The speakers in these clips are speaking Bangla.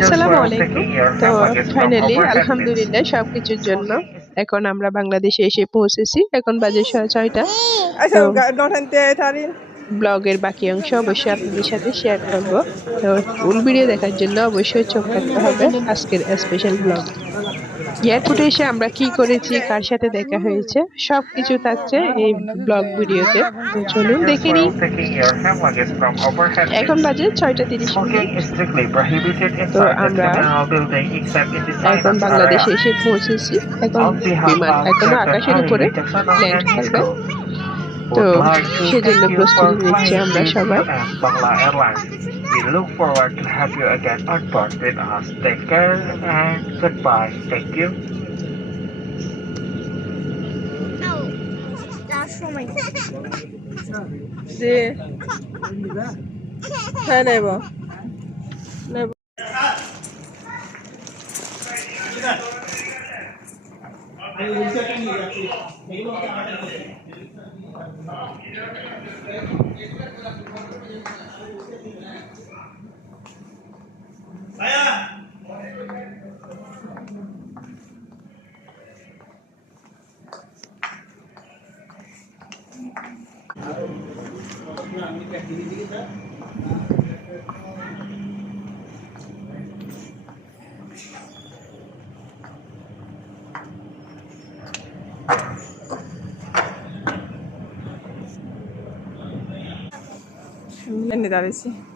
আসসালামু আলাইকুম। তো ফাইনালি আলহামদুলিল্লাহ সব কিছুর জন্য এখন আমরা বাংলাদেশে এসে পৌঁছেছি। এখন বাজে সাড়ে ছয়টা। আচ্ছা ব্লগের বাকি অংশ অবশ্যই আপনাদের সাথে শেয়ার করব। তো ফুল ভিডিও দেখার জন্য অবশ্যই চোখ রাখতে হবে। আজকের স্পেশাল ব্লগ এয়ারপোর্টে এসে আমরা কি করেছি কার সাথে দেখা হয়েছে সব কিছু থাকছে এই ব্লগ ভিডিওতে তো চলুন দেখে নিই। এখন বাজে ছয়টা তিরিশ তো আমরা এখন বাংলাদেশে এসে পৌঁছেছি। এখন বিমান এখনও আকাশের উপরে ল্যান্ড করবে তো সেজন্য প্রস্তুতি নিচ্ছি আমরা সবাই। We look forward to have you again on board with us. Take care and goodbye. Thank you. 나야! 됩니다, 아저씨.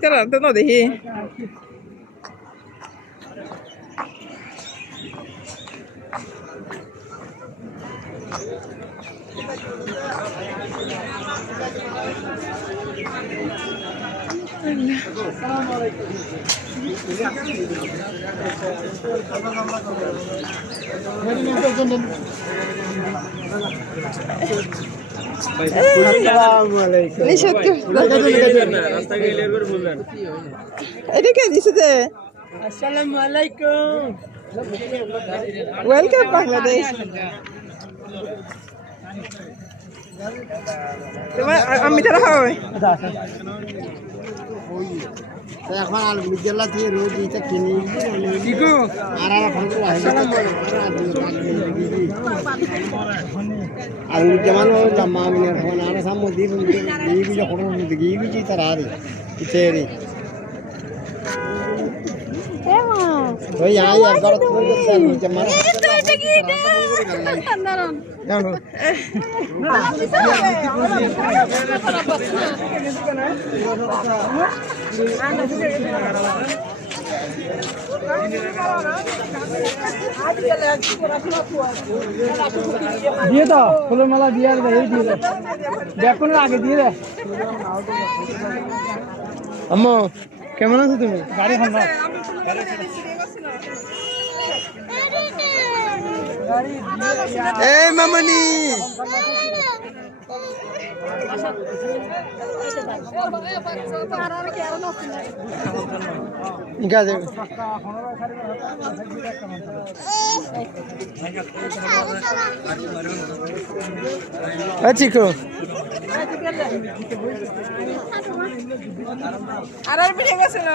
からったのでいい。এটা কে দিছে আসসালামু আলাইকুম ওয়েলকাম বাংলাদেশ। আমি তারা হয় এখন আলু জেলা থেকে রোজ দিতে কিনি। আর আর এখন তো আলু জমান জামা মিনে ফোন আর সাম দিয়ে বি যখন জি তারা রে ইতেরি ওই আই একবার তো জমান জানো দিয়ে দাও ফুলের মালা দিয়ে দে এই দিয়ে দে বেকনের আগে দিয়ে দে আম্মু কেমন আছো তুমি গাড়ি খান্না এই মামনি। চিকো। আর আর বিড়ে গেছে না।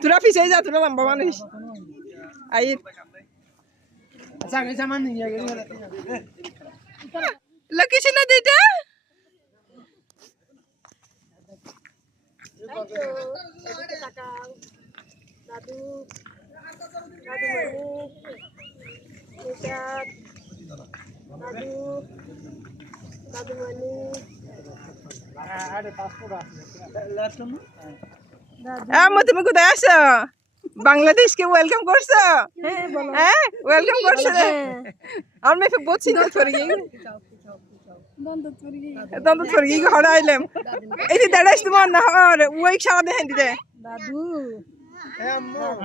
তোরা পিছিয়ে যা তোরা লম্বা মানুষ। আই। লোকেশন না দিটা আম্মা তুমি কোথায় আসো বাংলাদেশকে ওয়েলকাম করছ? হ্যাঁ ওয়েলকাম করছ আমার মেয়ে বহুত চিন্তা করে দন্ত গিয়ে হড়া আইলাম। এই যে তোমার না হর ওই সারা দেখেন দিতে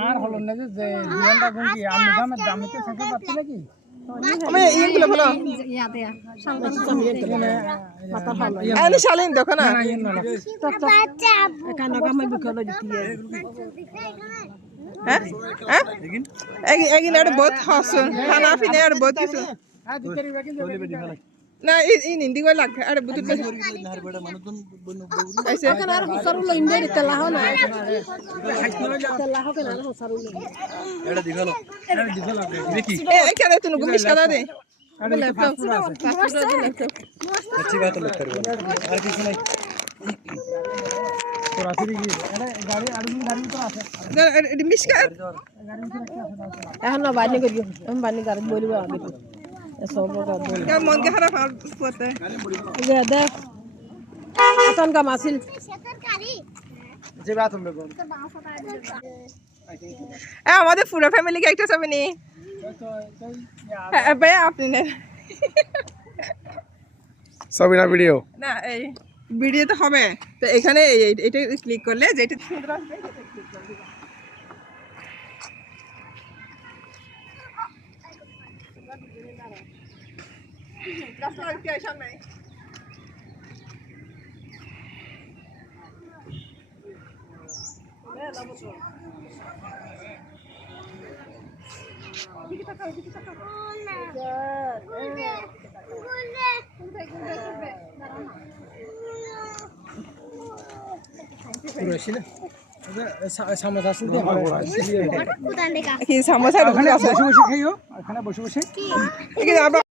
আর হলো না যে জীবনটা কোন আমি গ্রামের দামিতে থেকে পাচ্ছি নাকি? শালিন দেখো না। হ্যাঁ? হ্যাঁ? বহুত হাসুন খানা পিনে আর বহুত কিছু না এই এই নিন্দি কই লাগ আরে বুতুর কাছে। আইছে এ এখানে তুমি গুমিস কাদা দে? তোর আসিবি কি আরে গাড়ি আর গাড়ি তো আছে? মিসকা এখন বানি করি আমি বানি গাড়ি বলিব আমি সব মন কে খারাপ পড়তে দে আতন কাম আছিল যে বাথরুম বেগম এ আমাদের পুরো ফ্যামিলি কে একটা ছবি নি। আপনি নেন। ছবি না ভিডিও না এই ভিডিও তো হবে। তো এখানে এটা ক্লিক করলে যেটা সুন্দর আসবে। রাস্তা কি হয় সামনে? পুরো ছিল সামোসা আসল দিয়ে কি সামোসা ঢুকে আছে বসে বসে খাইও এখানে বসে বসে এখানে আমরা